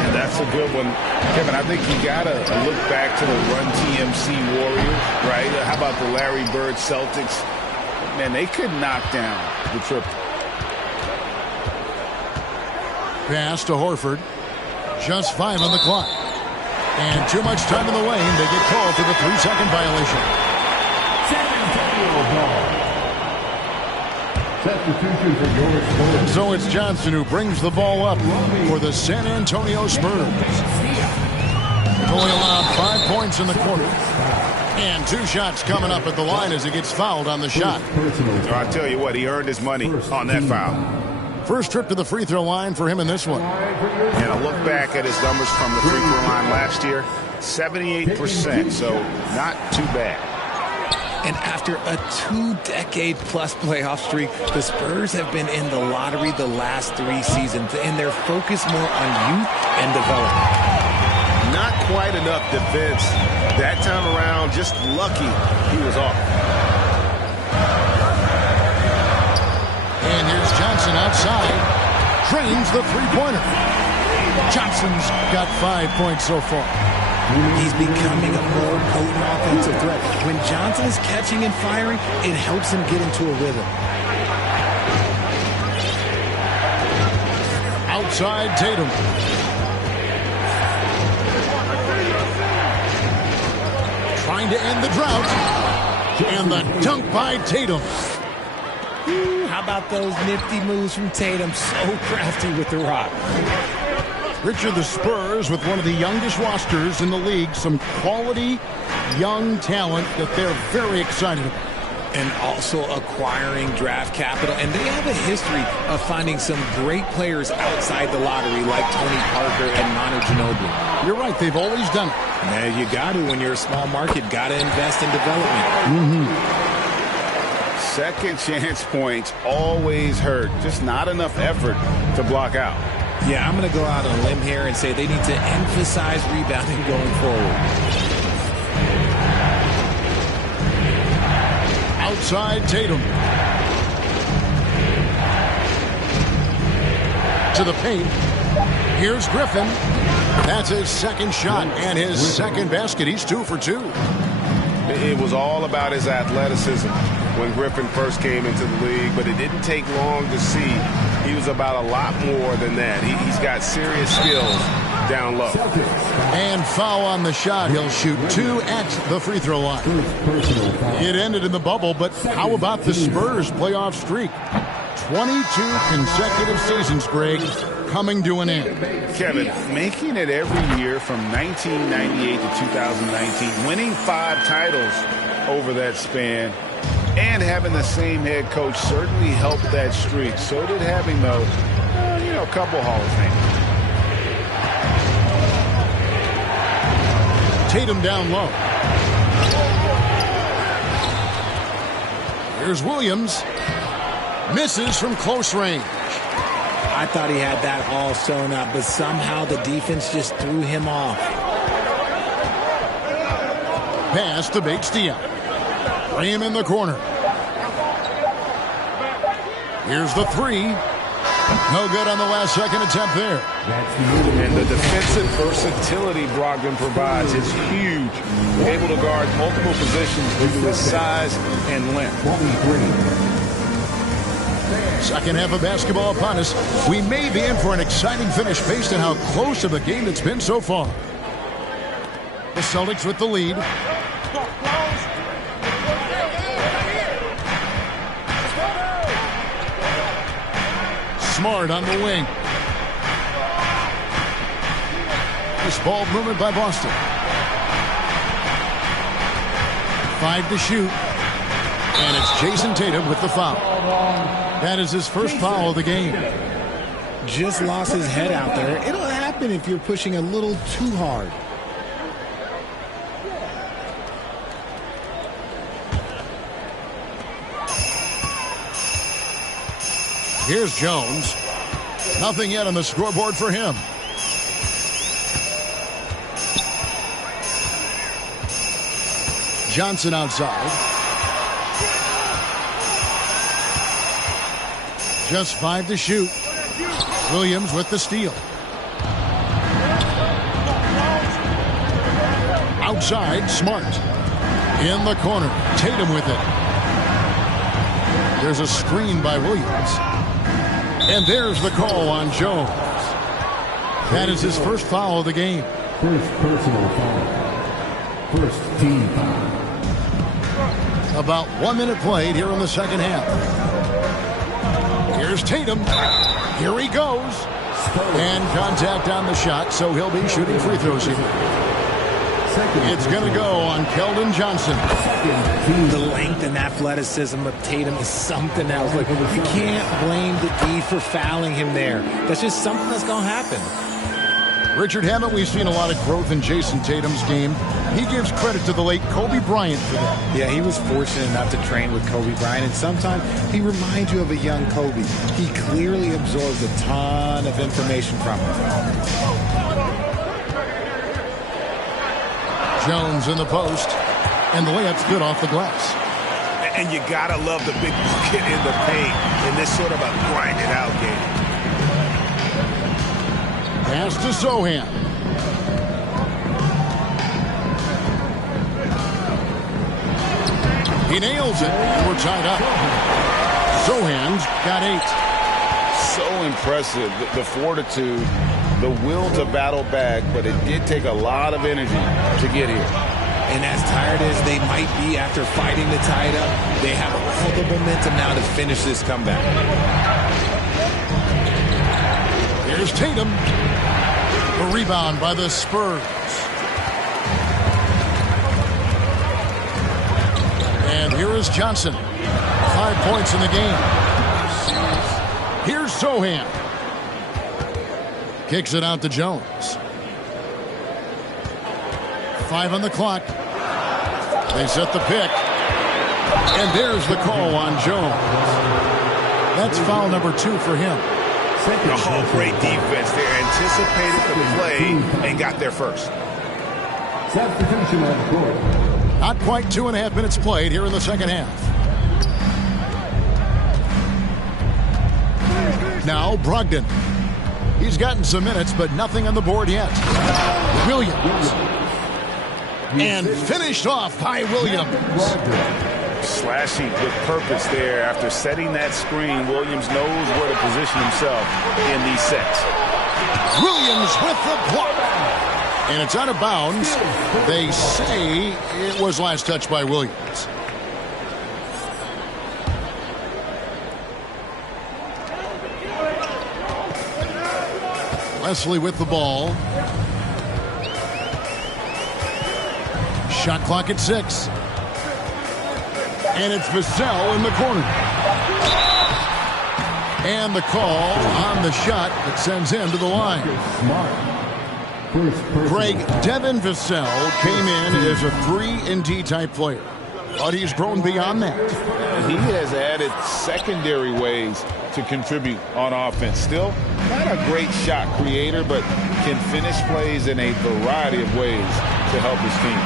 And that's a good one. Kevin, I think you got to look back to the Run TMC Warriors, right? How about the Larry Bird Celtics? Man, they could knock down the triple. Pass to Horford. Just 5 on the clock. And too much time in the lane. They get called for the 3-second violation. San Antonio ball. So it's Johnson who brings the ball up for the San Antonio Spurs. Only allowed 5 points in the quarter. And 2 shots coming up at the line as he gets fouled on the shot. So I tell you what, he earned his money on that foul. First trip to the free throw line for him in this one. And I look back at his numbers from the free throw line last year, 78%, so not too bad. And after a 2-decade-plus playoff streak, the Spurs have been in the lottery the last 3 seasons, and they're focused more on youth and development. Not quite enough defense. That time around, just lucky he was off. And here's Johnson outside. Drains the three-pointer. Johnson's got 5 points so far. He's becoming a more potent offensive threat. When Johnson is catching and firing, it helps him get into a rhythm. Outside Tatum. Trying to end the drought. And the dunk by Tatum. How about those nifty moves from Tatum? So crafty with the rock. Richard, the Spurs with one of the youngest rosters in the league. Some quality young talent that they're very excited about. And also acquiring draft capital. And they have a history of finding some great players outside the lottery like Tony Parker and Manu Ginobili. You're right. They've always done it. Man, you got to, when you're a small market, got to invest in development. Second chance points always hurt. Just not enough effort to block out. Yeah, I'm going to go out on a limb here and say they need to emphasize rebounding going forward. Outside Tatum. To the paint. Here's Griffin. That's his second shot and his second basket. He's 2 for 2. It was all about his athleticism when Griffin first came into the league, but it didn't take long to see he was about a lot more than that. He's got serious skills down low. And foul on the shot. He'll shoot 2 at the free throw line. It ended in the bubble, but how about the Spurs playoff streak? 22 consecutive seasons, Greg, coming to an end. Kevin, making it every year from 1998 to 2019, winning 5 titles over that span, and having the same head coach certainly helped that streak. So did having, though, a couple Hall of Famers. Tatum down low. Here's Williams. Misses from close range. I thought he had that all sewn up, but somehow the defense just threw him off. Pass to Bates-Diop. Graham in the corner. Here's the 3. No good on the last second attempt there. And the defensive versatility Brogdon provides is huge. Able to guard multiple positions due to his size and length. Second half of basketball upon us. We may be in for an exciting finish based on how close of a game it's been so far. The Celtics with the lead. Smart on the wing. This ball movement by Boston. 5 to shoot. And it's Jason Tatum with the foul. That is his first foul of the game. Just lost his head out there. It'll happen if you're pushing a little too hard. Here's Jones. Nothing yet on the scoreboard for him. Johnson outside. Just 5 to shoot. Williams with the steal. Outside, Smart. In the corner, Tatum with it. There's a screen by Williams. And there's the call on Jones. That is his first foul of the game. First personal foul. First team foul. About 1 minute played here in the second half. Here's Tatum. Here he goes. And contact on the shot, so he'll be shooting free throws here. It's going to go on Keldon Johnson. The length and athleticism of Tatum is something else. Look, you can't blame the D for fouling him there. That's just something that's going to happen. Richard, haven't we seen a lot of growth in Jason Tatum's game? He gives credit to the late Kobe Bryant for that. Yeah, he was fortunate enough to train with Kobe Bryant, and sometimes he reminds you of a young Kobe. He clearly absorbs a ton of information from him. Jones in the post, and the layup's good off the glass. And you gotta love the big bucket in the paint in this sort of a grinded out game. Pass to Sohan. He nails it, and we're tied up. Sohan's got 8. So impressive, the fortitude, the will to battle back, but it did take a lot of energy to get here. And as tired as they might be after fighting to tie it up, they have all the momentum now to finish this comeback. Here's Tatum. The rebound by the Spurs. And here is Johnson. 5 points in the game. Here's Sohan. Kicks it out to Jones. 5 on the clock. They set the pick. And there's the call on Jones. That's foul number 2 for him. Oh, great defense there. Anticipated the play and got there first. Substitution on the court. Not quite 2.5 minutes played here in the second half. Now Brogdon. He's gotten some minutes, but nothing on the board yet. Williams. And finished off by Williams. Slashing with purpose there. After setting that screen, Williams knows where to position himself in these sets. Williams with the block. And it's out of bounds. They say it was last touched by Williams. Wesley with the ball. Shot clock at 6. And it's Vassell in the corner. And the call on the shot that sends him to the line. Greg, Devin Vassell came in as a 3-and-D type player. But he's grown beyond that. He has added secondary ways to contribute on offense. Still not a great shot creator, but can finish plays in a variety of ways to help his team.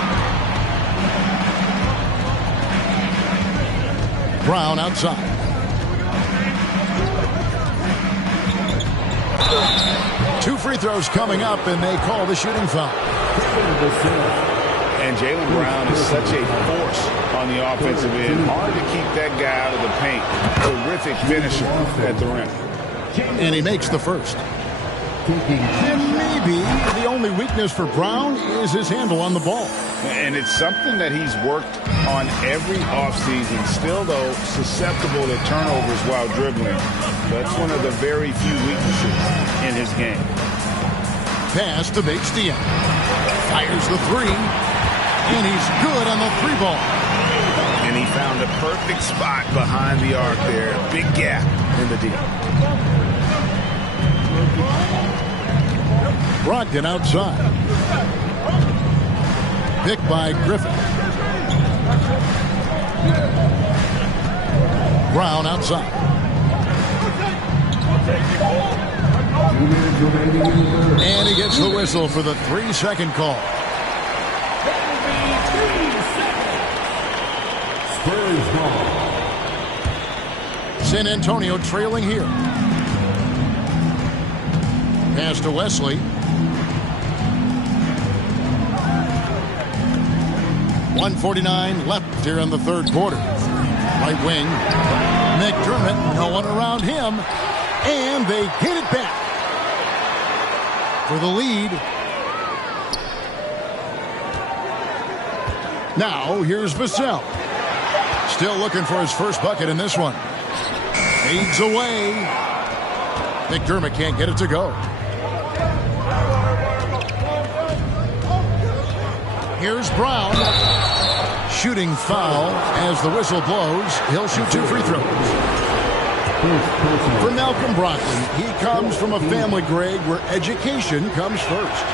Brown outside. Two free throws coming up, and they call the shooting foul. And Jaylen Brown is such a force on the offensive end. Hard to keep that guy out of the paint. Terrific finisher at the rim. And he makes the first. And maybe the only weakness for Brown is his handle on the ball. And it's something that he's worked on every offseason. Still, though, susceptible to turnovers while dribbling. That's one of the very few weaknesses in his game. Pass to Bates-Diop. Fires the 3. And he's good on the 3-ball. And he found the perfect spot behind the arc there. Big gap in the D. Brogdon outside. Picked by Griffin. Brown outside. And he gets the whistle for the 3-second call. Spurs ball. San Antonio trailing here. Pass to Wesley. 1:49 left here in the third quarter. Right wing. McDermott, no one around him. And they get it back for the lead. Now here's Vassell. Still looking for his first bucket in this one. Fades away. McDermott can't get it to go. Here's Brown. Shooting foul as the whistle blows. He'll shoot 2 free throws. For Malcolm Brogdon, he comes from a family, Greg, where education comes first.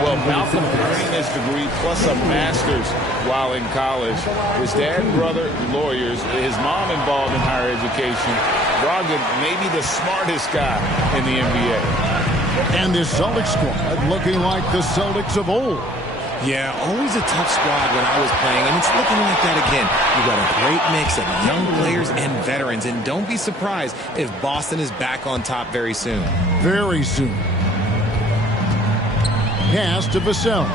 Well, Malcolm earning his degree plus a master's while in college. His dad and brother, lawyers. His mom involved in higher education. Brogdon may be the smartest guy in the NBA. And this Celtics squad looking like the Celtics of old. Yeah, always a tough squad when I was playing, and it's looking like that again. You've got a great mix of young players and veterans, and don't be surprised if Boston is back on top very soon. Very soon. Pass to Vassell.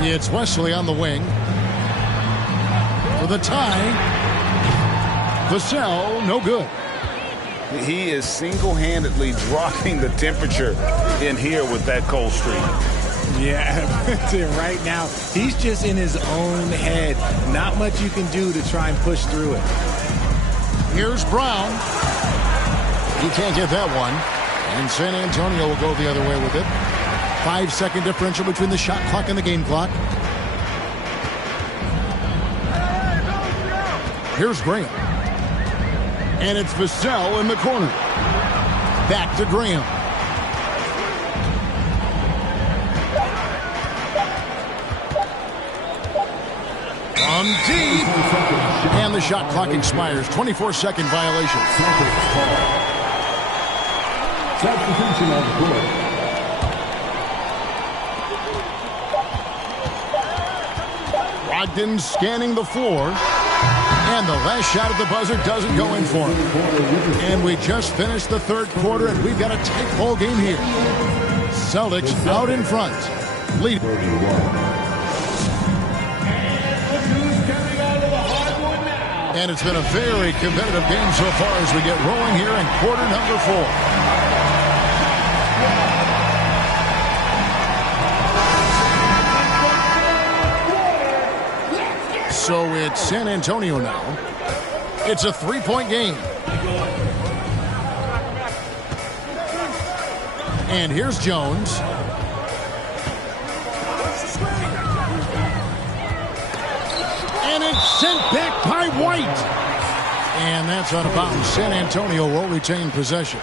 It's Wesley on the wing. For the tie. Vassell, no good. He is single-handedly dropping the temperature in here with that cold streak. Yeah, right now, he's just in his own head. Not much you can do to try and push through it. Here's Brown. He can't get that one. And San Antonio will go the other way with it. 5-second differential between the shot clock and the game clock. Here's Graham. And it's Vassell in the corner. Back to Graham. From deep. And the shot clock expires. 24-second violation. Substitution on the court. Brogdon scanning the floor. And the last shot at the buzzer doesn't go in for him. And we just finished the third quarter, and we've got a tight ball game here. Celtics out in front. Lead. And it's been a very competitive game so far as we get rolling here in quarter number 4. So it's San Antonio now. It's a 3-point game. And here's Jones. And it's sent back by White. And that's out of bounds. San Antonio will retain possession.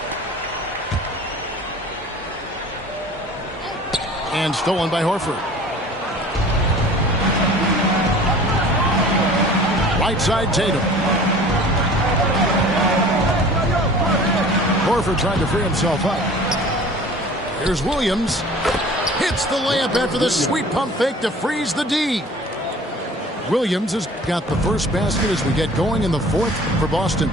And stolen by Horford. Right side, Tatum. Horford trying to free himself up. Here's Williams. Hits the layup after the sweep pump fake to freeze the D. Williams has got the first basket as we get going in the fourth for Boston.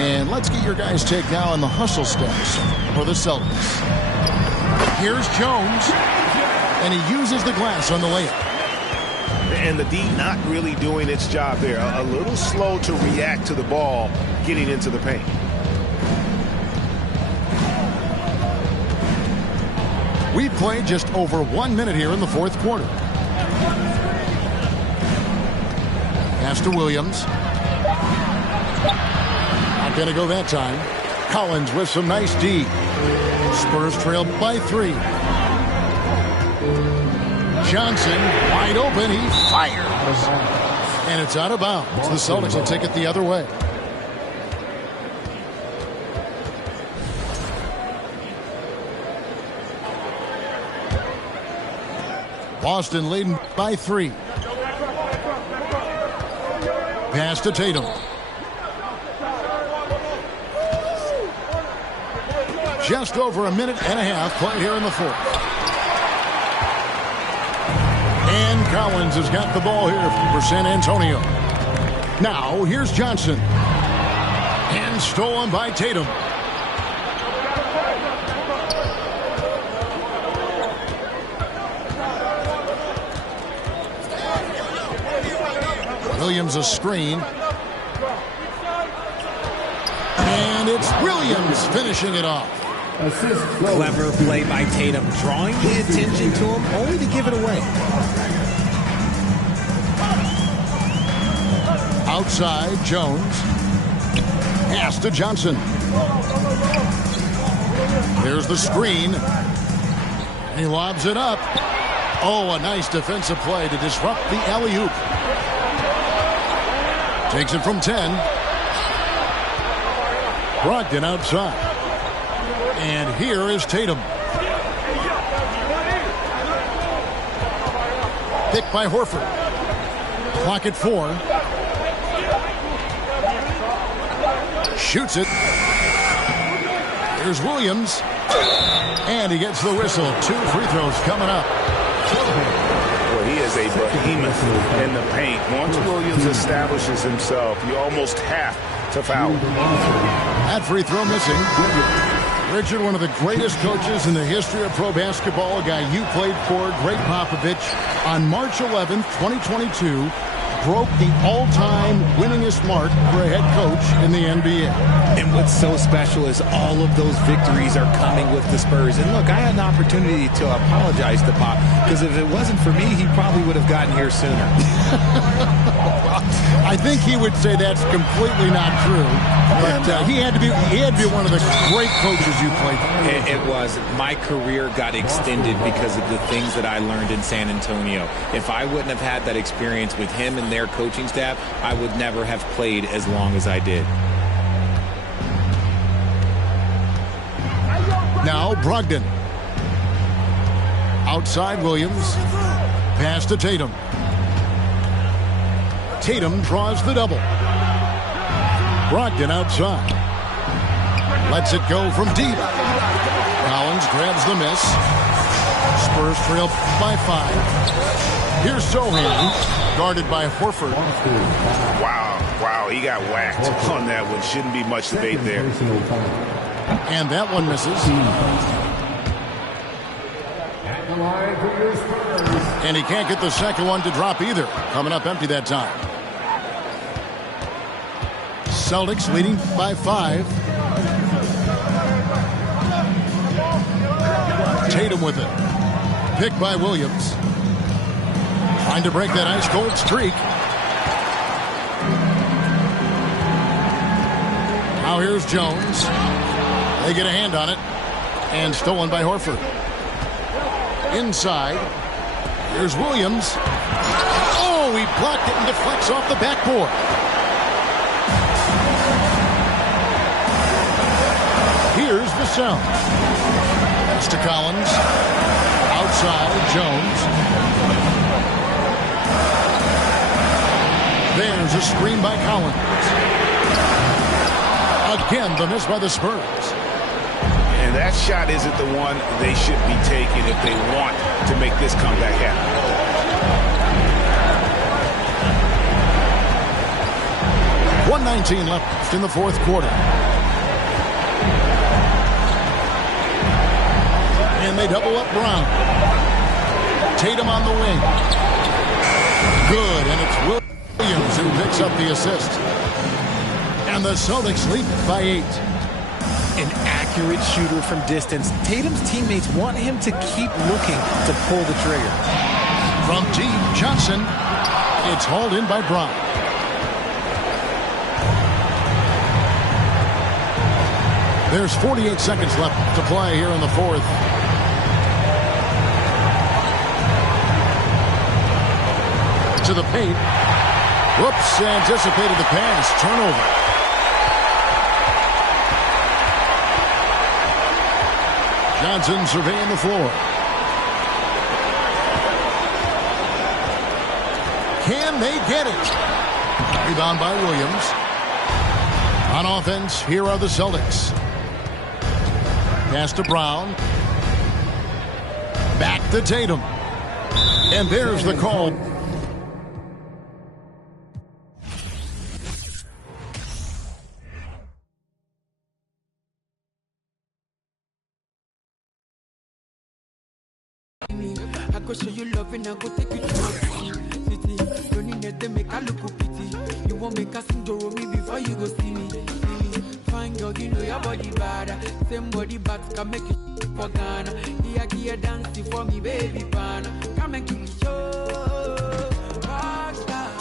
And let's get your guys' take now on the hustle steps for the Celtics. Here's Jones. And he uses the glass on the layup. And the D not really doing its job there. A little slow to react to the ball getting into the paint. We've played just over 1 minute here in the fourth quarter. Pass to Williams. Not going to go that time. Collins with some nice D. Spurs trail by 3. Johnson wide open. He fires. And it's out of bounds. The Celtics will take it the other way. Boston leading by 3. Pass to Tatum. Just over a minute and a half played here in the fourth. And Collins has got the ball here for San Antonio. Now, here's Johnson. And stolen by Tatum. Williams a screen. And it's Williams finishing it off. Clever play by Tatum, drawing the attention to him, only to give it away. Outside, Jones. Pass to Johnson. There's the screen. And he lobs it up. Oh, a nice defensive play to disrupt the alley-oop. Takes it from 10. Brogdon outside. And here is Tatum. Picked by Horford. Clock at 4. Shoots it. Here's Williams. And he gets the whistle. 2 free throws coming up. Well, he is a behemoth in the paint. Once Williams establishes himself, you almost have to foul him. That free throw missing. Richard, one of the greatest coaches in the history of pro basketball, a guy you played for, Greg Popovich, on March 11th, 2022, broke the all-time winningest mark for a head coach in the NBA. And what's so special is all of those victories are coming with the Spurs. And look, I had an opportunity to apologize to Pop, because if it wasn't for me, he probably would have gotten here sooner. I think he would say that's completely not true. But he had to be one of the great coaches you played for. It was. My career got extended because of the things that I learned in San Antonio. If I wouldn't have had that experience with him and their coaching staff, I would never have played as long as I did. Now Brogdon. Outside Williams. Pass to Tatum. Tatum draws the double. Brogdon outside. Lets it go from deep. Collins grabs the miss. Spurs trail by 5. Here's Sohan, guarded by Horford. Wow, he got whacked on that one. Shouldn't be much debate there. And that one misses. And he can't get the second one to drop either. Coming up empty that time. Celtics leading by 5. Tatum with it. Picked by Williams. Trying to break that ice-cold streak. Now here's Jones. They get a hand on it. And stolen by Horford. Inside. Here's Williams. Oh, he blocked it and deflects off the backboard. Here's Vassell. That's to Collins. Outside, Jones. There's a screen by Collins. Again, the miss by the Spurs. And that shot isn't the one they should be taking if they want to make this comeback happen. 1:19 left in the fourth quarter. And they double up Brown. Tatum on the wing. Good, and it's Williams who picks up the assist. And the Celtics lead by 8. An accurate shooter from distance. Tatum's teammates want him to keep looking to pull the trigger. From deep, Johnson. It's hauled in by Brown. There's 48 seconds left to play here in the fourth. To the paint. Whoops, anticipated the pass. Turnover. Johnson surveying the floor. Can they get it? Rebound by Williams. On offense, here are the Celtics. Pass to Brown. Back to Tatum. And there's the call. I go show you love and I go take you to my city. Don't need them make a look pity. You won't make a sing to me before you go see me. Fine girl, you know your body bad. Same body but can make you for Ghana. Here dancing for me, baby pana. Come and give me show. Rockstar.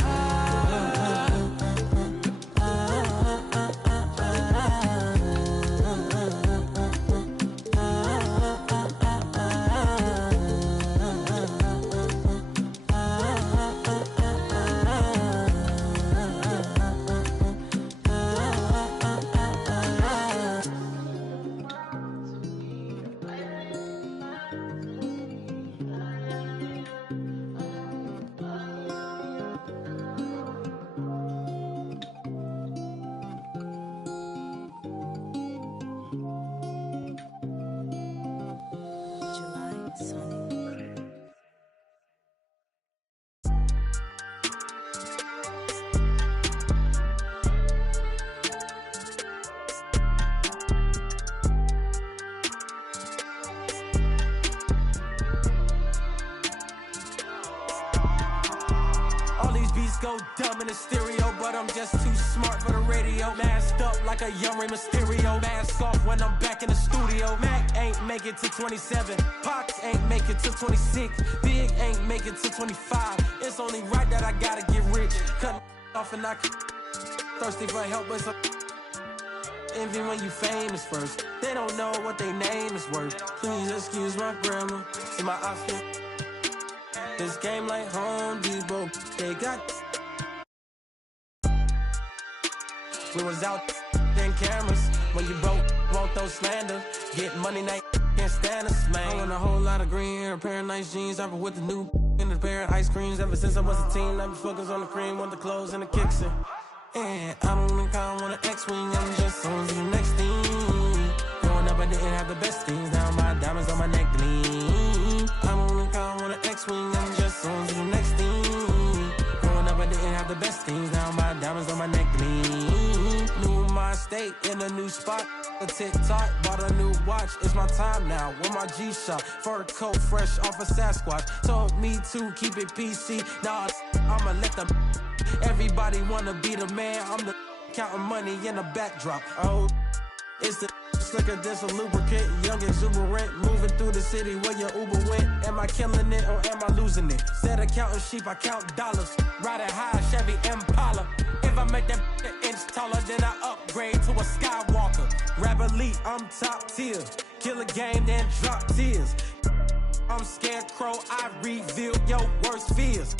dumb in the stereo, but I'm just too smart for the radio. Masked up like a young Rey Mysterio. Mask off when I'm back in the studio. Mac ain't make it to 27. Pox ain't make it to 26. Big ain't make it to 25. It's only right that I gotta get rich. Cutting off and I thirsty for help, but some envy when you famous first. They don't know what their name is worth. Please excuse my grammar. See my outfit. This game like Home Depot. They got. We was out in cameras. When you broke, won't throw slander. Get money, night can't stand us, man. I want a whole lot of green hair, a pair of nice jeans. I've been with the new and a pair of ice creams. Ever since I was a teen, I've been focused on the cream, want the clothes and the kicks in. And I don't think I want an X-Wing, I'm just on to the next thing. Growing up, I didn't have the best things. Now my diamonds on my neck gleam. I don't think I want an X-Wing, I'm just on to the next thing. Growing up, I didn't have the best things. Now my diamonds on my neck gleam. New my state in a new spot. A TikTok, bought a new watch. It's my time now. With my G-Shock, fur coat fresh off a Sasquatch. Told me to keep it PC. Now I'ma let them. Everybody wanna be the man. I'm the counting money in the backdrop. Oh, it's the slicker than a lubricant. Young exuberant, moving through the city where your Uber went. Am I killing it or am I losing it? Instead of counting sheep, I count dollars. Riding high, Chevy Impala. If I make that an inch taller, then I upgrade to a Skywalker. Rap elite, I'm top tier. Kill a game, then drop tears. I'm Scarecrow, I reveal your worst fears.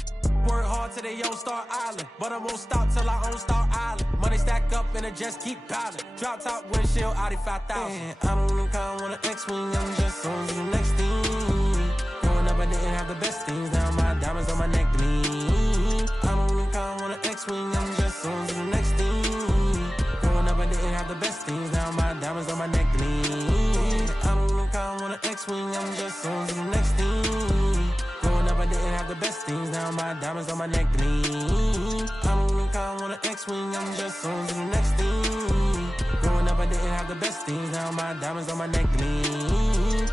Work hard till they own Star Island, but I won't stop till I own Star Island. Money stack up and it just keep piling. Drop top windshield, Audi 5000. I don't think I want an X-Wing, I'm just on to the next thing. Growing up, I didn't have the best things. Now my diamonds on my neck gleam. I don't think I want an X-Wing, I'm just on to the next thing. Growing up, I didn't have the best things. Now my diamonds on my neck gleam. I don't think I want an X-Wing, I'm just on to the next thing. Growing up, I didn't have the best things. Now my diamonds on my neck gleam. I don't think I want an X-Wing, I'm just on to the next thing. Growing up, I didn't have the best things. Now my diamonds on my neck gleam.